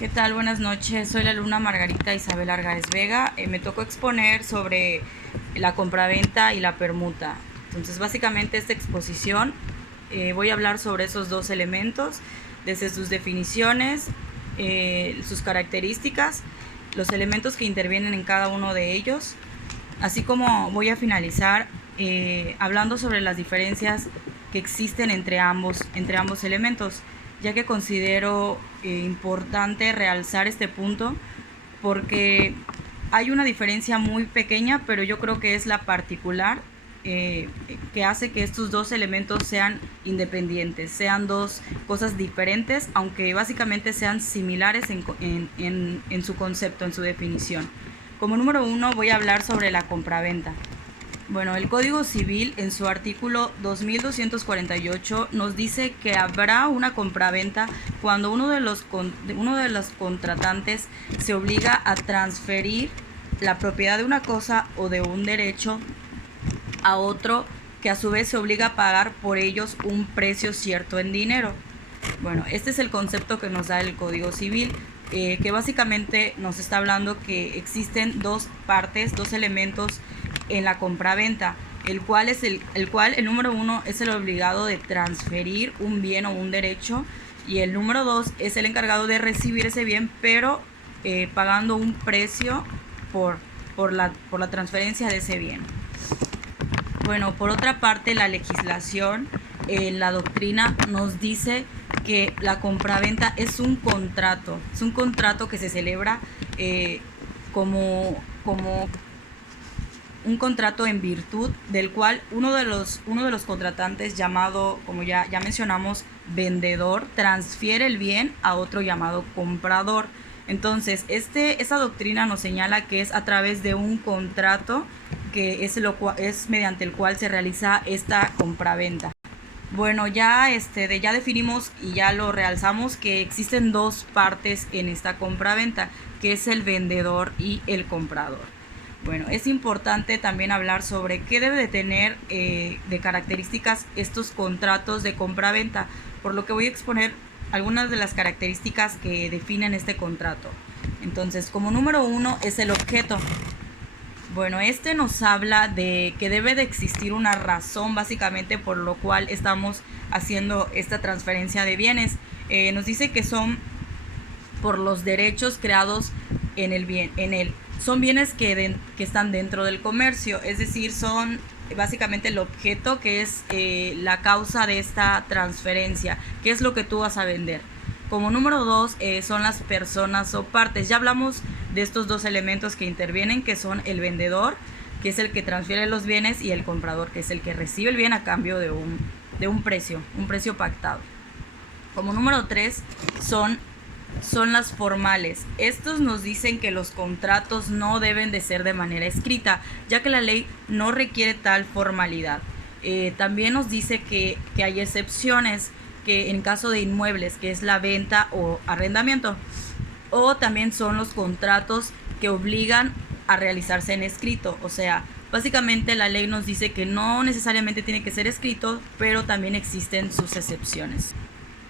¿Qué tal? Buenas noches. Soy la alumna Margarita Isabel Argáez Vega. Me tocó exponer sobre la compraventa y la permuta. Entonces, básicamente esta exposición voy a hablar sobre esos dos elementos, desde sus definiciones, sus características, los elementos que intervienen en cada uno de ellos, así como voy a finalizar hablando sobre las diferencias que existen entre ambos elementos, ya que considero importante realzar este punto porque hay una diferencia muy pequeña, pero yo creo que es la particular que hace que estos dos elementos sean independientes, sean dos cosas diferentes, aunque básicamente sean similares en su concepto, en su definición. Como número uno voy a hablar sobre la compraventa. Bueno, el Código Civil en su artículo 2248 nos dice que habrá una compraventa cuando uno de los contratantes se obliga a transferir la propiedad de una cosa o de un derecho a otro, que a su vez se obliga a pagar por ellos un precio cierto en dinero. Bueno, este es el concepto que nos da el Código Civil, que básicamente nos está hablando que existen dos partes, dos elementos en la compraventa, el cual el número uno es el obligado de transferir un bien o un derecho, y el número dos es el encargado de recibir ese bien, pero pagando un precio por la transferencia de ese bien. Bueno, por otra parte, la legislación, la doctrina nos dice que la compraventa es un contrato que se celebra como un contrato en virtud del cual uno de los contratantes, llamado, como ya mencionamos, vendedor, transfiere el bien a otro llamado comprador. Entonces, esa doctrina nos señala que es a través de un contrato, que es mediante el cual se realiza esta compraventa. Bueno, ya definimos y ya lo realzamos que existen dos partes en esta compraventa, que es el vendedor y el comprador. Bueno, es importante también hablar sobre qué debe de tener de características estos contratos de compraventa, por lo que voy a exponer algunas de las características que definen este contrato. Entonces, como número uno es el objeto. Bueno, nos habla de que debe de existir una razón básicamente por lo cual estamos haciendo esta transferencia de bienes. Nos dice que son por los derechos creados en el bien, son bienes que están dentro del comercio, es decir, son básicamente el objeto que es la causa de esta transferencia, que es lo que tú vas a vender. Como número dos son las personas o partes. Ya hablamos de estos dos elementos que intervienen, que son el vendedor, que es el que transfiere los bienes, y el comprador, que es el que recibe el bien a cambio de un precio pactado. Como número tres son las formales. Estos nos dicen que los contratos no deben de ser de manera escrita, ya que la ley no requiere tal formalidad. También nos dice que hay excepciones, que en caso de inmuebles, que es la venta o arrendamiento, o también son los contratos que obligan a realizarse en escrito. O sea, básicamente la ley nos dice que no necesariamente tiene que ser escrito, pero también existen sus excepciones.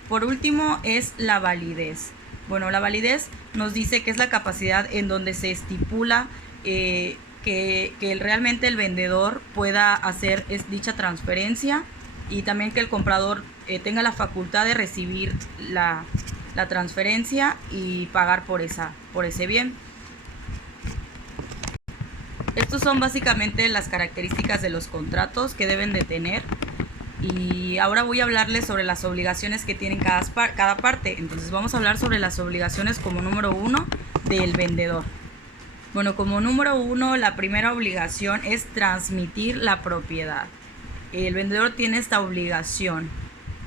Por último es la validez. Bueno, la validez nos dice que es la capacidad en donde se estipula que realmente el vendedor pueda hacer dicha transferencia, y también que el comprador tenga la facultad de recibir la transferencia y pagar por ese bien. Estos son básicamente las características de los contratos que deben de tener. Y ahora voy a hablarles sobre las obligaciones que tienen cada parte. Entonces vamos a hablar sobre las obligaciones como número uno del vendedor. Bueno, como número uno, la primera obligación es transmitir la propiedad. El vendedor tiene esta obligación.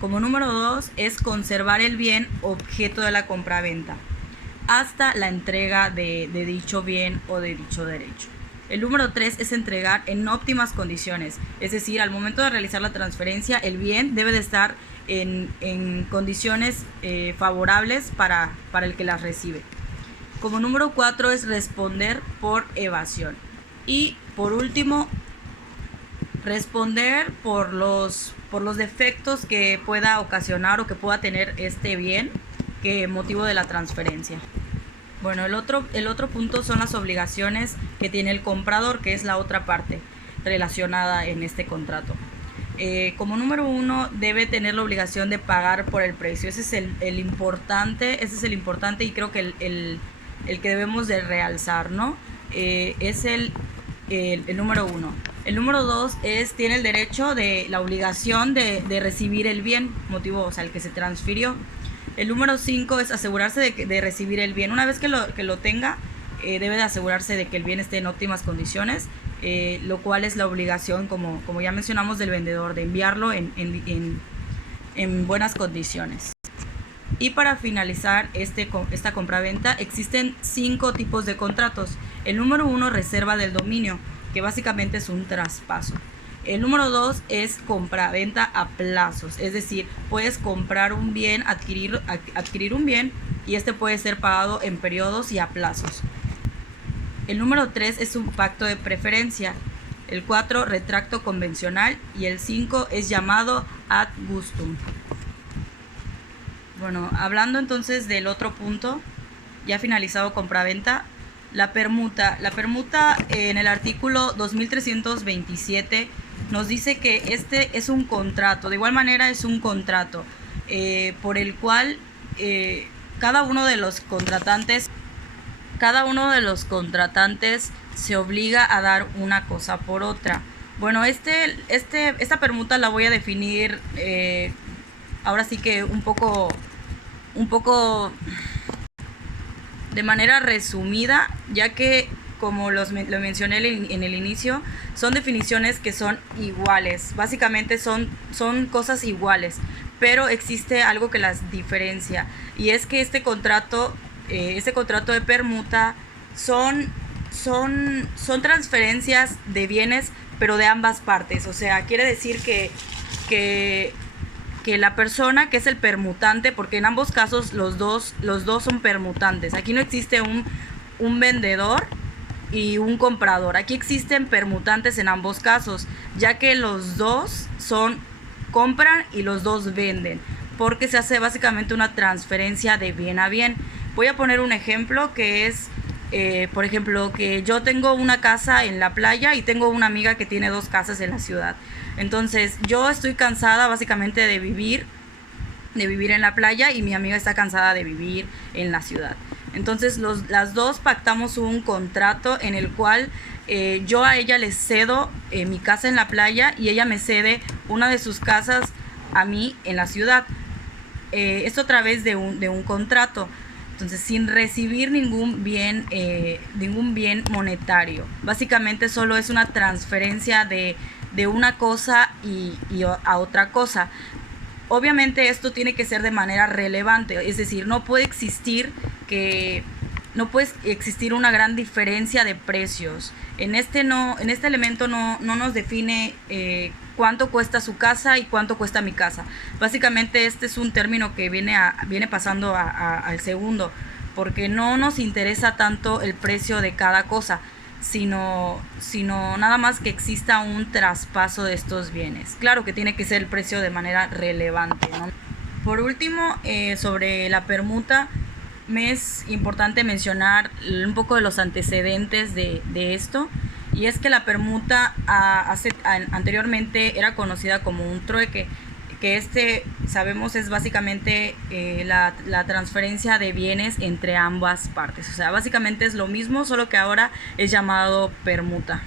Como número dos es conservar el bien objeto de la compraventa hasta la entrega de dicho bien o de dicho derecho. El número 3 es entregar en óptimas condiciones, es decir, al momento de realizar la transferencia, el bien debe de estar en condiciones favorables para el que las recibe. Como número 4 es responder por evasión. Y por último, responder por los defectos que pueda ocasionar o que pueda tener este bien que motivo de la transferencia. Bueno, el otro punto son las obligaciones que tiene el comprador, que es la otra parte relacionada en este contrato. Como número uno, debe tener la obligación de pagar por el precio. Ese es el importante y creo que el que debemos de realzar, ¿no? Es el número uno. El número dos tiene el derecho de la obligación de recibir el bien, motivo, o sea, el que se transfirió. El número 5 es asegurarse de recibir el bien. Una vez que lo tenga, debe de asegurarse de que el bien esté en óptimas condiciones, lo cual es la obligación, como ya mencionamos, del vendedor, de enviarlo en buenas condiciones. Y para finalizar esta compraventa, existen 5 tipos de contratos. El número 1, reserva del dominio, que básicamente es un traspaso. El número 2 es compraventa a plazos, es decir, puedes comprar un bien, adquirir un bien, y este puede ser pagado en periodos y a plazos. El número 3 es un pacto de preferencia. El 4, retracto convencional, y el 5 es llamado ad gustum. Bueno, hablando entonces del otro punto, ya finalizado compraventa, la permuta. La permuta, en el artículo 2327 nos dice que este es un contrato. De igual manera es un contrato por el cual cada uno de los contratantes se obliga a dar una cosa por otra. Bueno, esta permuta la voy a definir ahora sí que un poco de manera resumida, ya que como lo mencioné en el inicio, son definiciones que son iguales. Básicamente son cosas iguales, pero existe algo que las diferencia, y es que este contrato de permuta son transferencias de bienes, pero de ambas partes. O sea, quiere decir que la persona que es el permutante, porque en ambos casos los dos son permutantes. Aquí no existe un vendedor y un comprador. Aquí existen permutantes en ambos casos, ya que los dos compran y los dos venden, porque se hace básicamente una transferencia de bien a bien. Voy a poner un ejemplo que es, por ejemplo, que yo tengo una casa en la playa y tengo una amiga que tiene 2 casas en la ciudad. Entonces yo estoy cansada básicamente de vivir en la playa, y mi amiga está cansada de vivir en la ciudad. Entonces las dos pactamos un contrato en el cual yo a ella le cedo mi casa en la playa, y ella me cede una de sus casas a mí en la ciudad. Esto a través de un contrato. Entonces, sin recibir ningún bien monetario. Básicamente solo es una transferencia de una cosa y a otra cosa. Obviamente esto tiene que ser de manera relevante, es decir, no puede existir una gran diferencia de precios. En este elemento no nos define cuánto cuesta su casa y cuánto cuesta mi casa. Básicamente este es un término que viene pasando al segundo, porque no nos interesa tanto el precio de cada cosa, sino nada más que exista un traspaso de estos bienes. Claro que tiene que ser el precio de manera relevante, ¿no? Por último, sobre la permuta, me es importante mencionar un poco de los antecedentes de esto, y es que la permuta anteriormente era conocida como un trueque, que sabemos es básicamente la transferencia de bienes entre ambas partes. O sea, básicamente es lo mismo, solo que ahora es llamado permuta.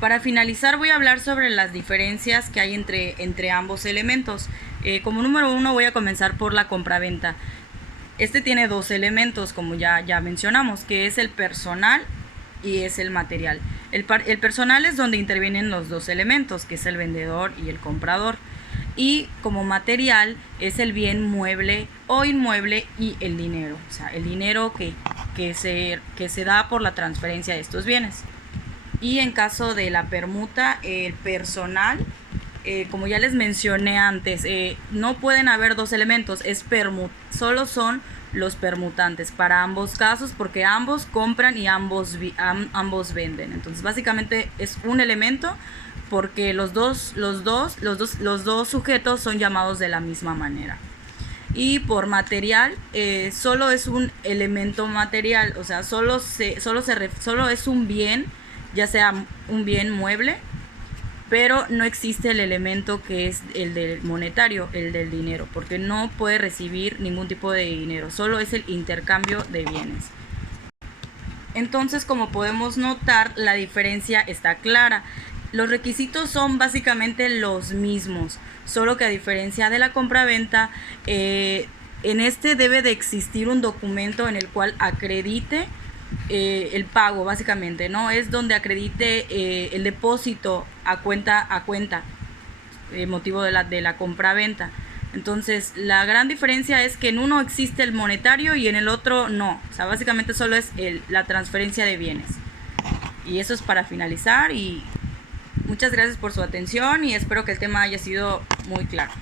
Para finalizar, voy a hablar sobre las diferencias que hay entre ambos elementos. Como número 1 voy a comenzar por la compraventa. Este tiene 2 elementos, como ya mencionamos, que es el personal y es el material. El personal es donde intervienen los 2 elementos, que es el vendedor y el comprador. Y como material es el bien mueble o inmueble y el dinero. O sea, el dinero que se da por la transferencia de estos bienes. Y en caso de la permuta, el personal, como ya les mencioné antes, no pueden haber 2 elementos, solo son los permutantes para ambos casos, porque ambos compran y ambos venden. Entonces básicamente es un elemento, porque los dos sujetos son llamados de la misma manera. Y por material, solo es un elemento material, o sea, solo es un bien, ya sea un bien mueble, pero no existe el elemento que es el del monetario, el del dinero, porque no puede recibir ningún tipo de dinero, solo es el intercambio de bienes. Entonces, como podemos notar, la diferencia está clara. Los requisitos son básicamente los mismos, solo que a diferencia de la compraventa, en este debe de existir un documento en el cual acredite el pago, básicamente, ¿no? Es donde acredite el depósito a cuenta, motivo de la compraventa. Entonces, la gran diferencia es que en uno existe el monetario y en el otro no. O sea, básicamente solo es la transferencia de bienes. Y eso es para finalizar, y muchas gracias por su atención y espero que el tema haya sido muy claro.